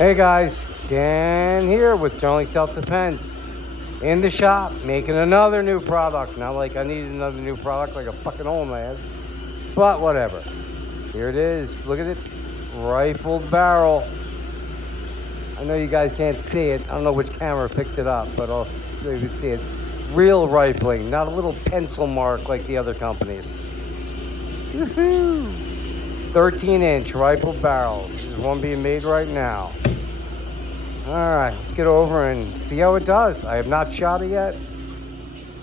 Hey guys, Dan here with Sterling Self-Defense in the shop making another new product. Not like I need another new product like a fucking old man, but whatever. Here it is. Look at it. Rifled barrel. I know you guys can't see it. I don't know which camera picks it up, but I'll so you can see it. Real rifling, not a little pencil mark like the other companies. Woohoo! 13-inch rifled barrels. There's one being made right now. All right, let's get over and see how it does. I have not shot it yet.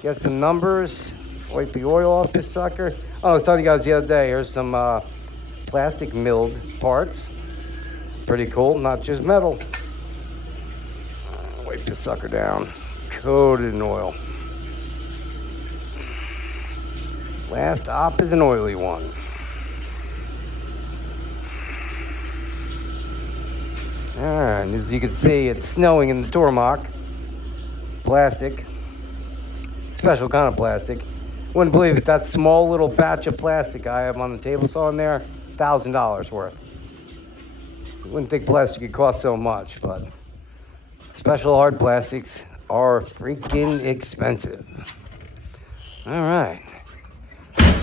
Get some numbers. Wipe the oil off this sucker. Oh, I was telling you guys the other day, here's some plastic milled parts. Pretty cool, not just metal. Wipe this sucker down. Coated in oil. Last op is an oily one. And as you can see, it's snowing in the Tormac. Plastic. Special kind of plastic. Wouldn't believe it. That small little batch of plastic I have on the table saw in there, $1,000 worth. You wouldn't think plastic could cost so much, but special hard plastics are freaking expensive. All right.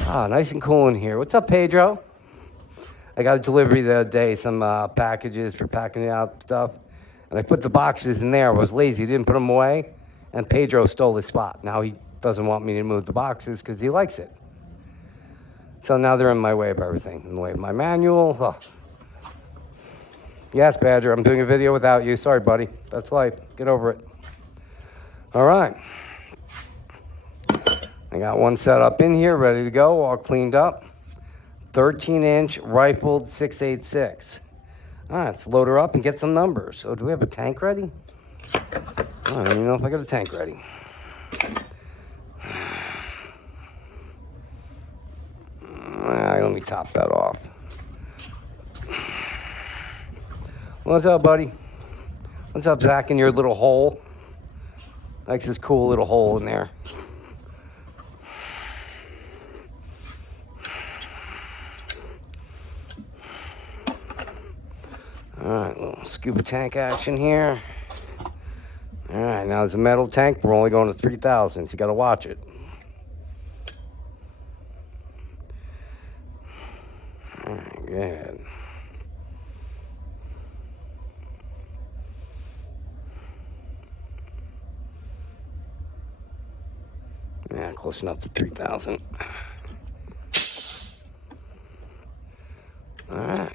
Ah, nice and cool in here. What's up, Pedro? I got a delivery the other day, some packages for packing out stuff. And I put the boxes in there. I was lazy, didn't put them away. And Pedro stole the spot. Now he doesn't want me to move the boxes because he likes it. So now they're in my way of everything. In the way of my manual. Oh. Yes, Badger, I'm doing a video without you. Sorry, buddy. That's life. Get over it. All right. I got one set up in here, ready to go, all cleaned up. 13-inch rifled 6.86. All right, let's load her up and get some numbers. So do we have a tank ready? I don't even know if I got a tank ready. Let me top that off. What's up, buddy? What's up, Zach, in your little hole? Likes this cool little hole in there. All right, little scuba tank action here. All right, now there's a metal tank. We're only going to 3,000, so you got to watch it. All right, good. Yeah, close enough to 3,000. All right.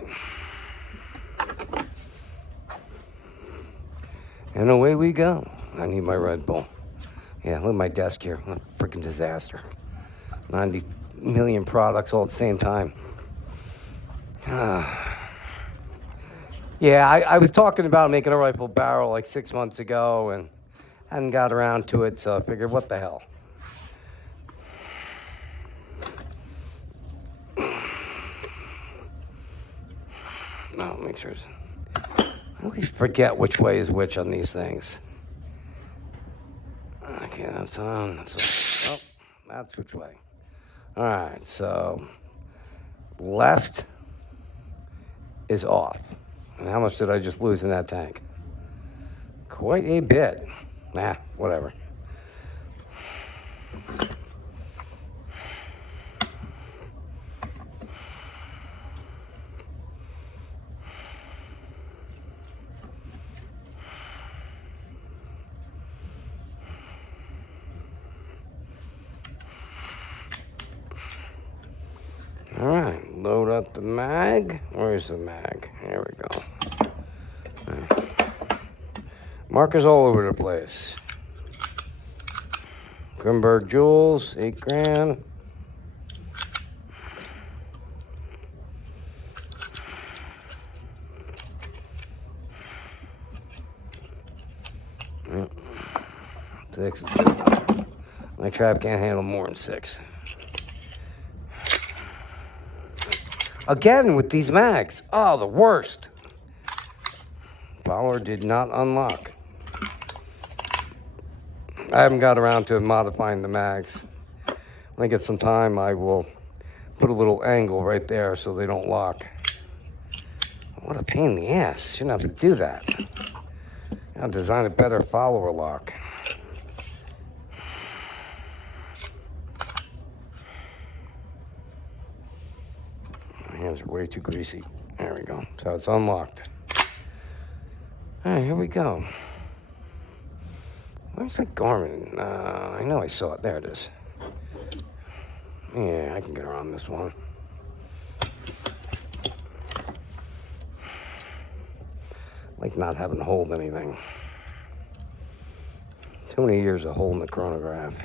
And away we go. I need my Red Bull. Yeah, look at my desk here. What a freaking disaster. 90 million products all at the same time. Yeah, I was talking about making a rifle barrel like 6 months ago and hadn't got around to it, so I figured, what the hell. No, make sure it's... I always forget which way is which on these things. Okay, that's on. That's on. Oh, that's which way. All right, so left is off. And how much did I just lose in that tank? Quite a bit. Nah, whatever. All right, load up the mag. Where's the mag? Here we go. Right. Markers all over the place. Grimberg Jewels, $8,000. Yep. 6 is good. My trap can't handle more than 6. Again with these mags. Oh, the worst. Power did not unlock. I haven't got around to modifying the mags. When I get some time, I will put a little angle right there so they don't lock. What a pain in the ass. Shouldn't have to do that. I'll design a better follower lock. My hands are way too greasy. There we go. So it's unlocked. All right, here we go. Where's my Garmin? I know I saw it. There it is. Yeah, I can get around this one. Like not having to hold anything. Too many years of holding the chronograph.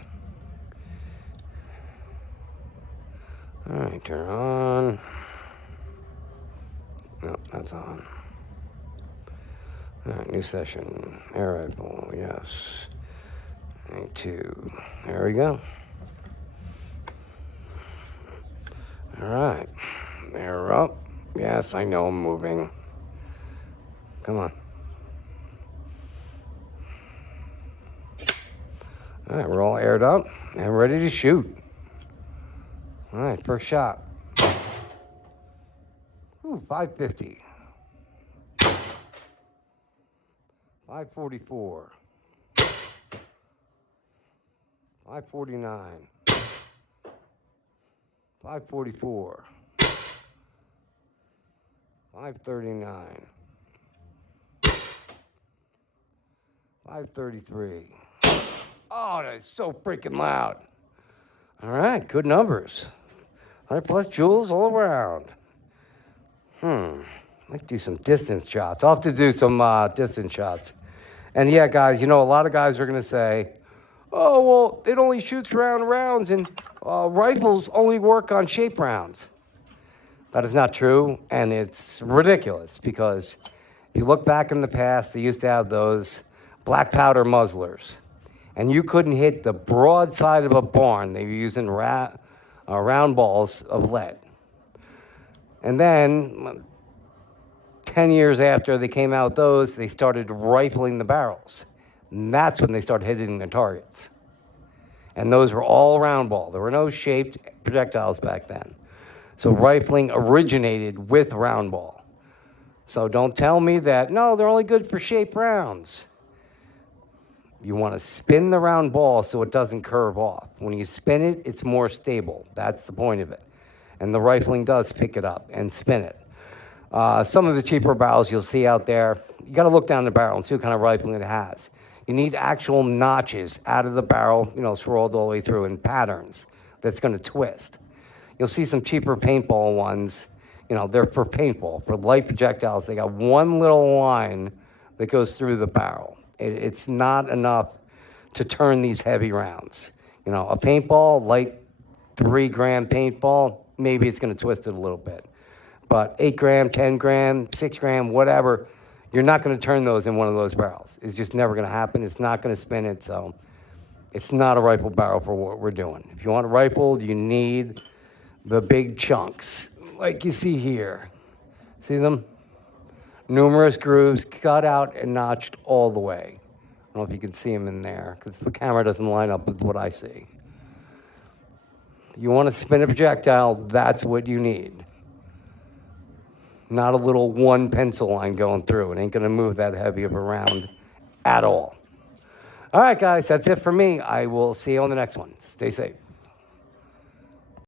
All right, turn on. Nope, that's on. All right, new session. Air rifle, yes. 2. There we go. All right, they're up. Yes, I know I'm moving. Come on. All right, we're all aired up and ready to shoot. All right, first shot. Ooh, 550. 544. 549. 544. 539. 533. Oh, that's so freaking loud. All right, good numbers. 100 plus joules all around. Let's do some distance shots. I'll have to do some distance shots. And yeah, guys, you know, a lot of guys are going to say, oh, well, it only shoots round rounds and rifles only work on shape rounds. That is not true, and it's ridiculous because if you look back in the past, they used to have those black powder muzzlers, and you couldn't hit the broad side of a barn. They were using round balls of lead. And then 10 years after they came out with those, they started rifling the barrels. And that's when they started hitting the targets. And those were all round ball. There were no shaped projectiles back then. So rifling originated with round ball. So don't tell me that, no, they're only good for shaped rounds. You want to spin the round ball so it doesn't curve off. When you spin it, it's more stable. That's the point of it. And the rifling does pick it up and spin it. Some of the cheaper barrels you'll see out there, you got to look down the barrel and see what kind of rifling it has. You need actual notches out of the barrel, you know, swirled all the way through in patterns that's going to twist. You'll see some cheaper paintball ones, you know, they're for paintball. For light projectiles, they got one little line that goes through the barrel. It's not enough to turn these heavy rounds. You know, a paintball, light 3-gram paintball, maybe it's going to twist it a little bit. But 8 gram, 10 gram, 6 gram, whatever, you're not going to turn those in one of those barrels. It's just never going to happen. It's not going to spin it, so it's not a rifle barrel for what we're doing. If you want a rifle, you need the big chunks, like you see here. See them? Numerous grooves cut out and notched all the way. I don't know if you can see them in there, because the camera doesn't line up with what I see. You want to spin a projectile, that's what you need. Not a little one pencil line going through. It ain't going to move that heavy of a round at all. All right, guys, that's it for me. I will see you on the next one. Stay safe.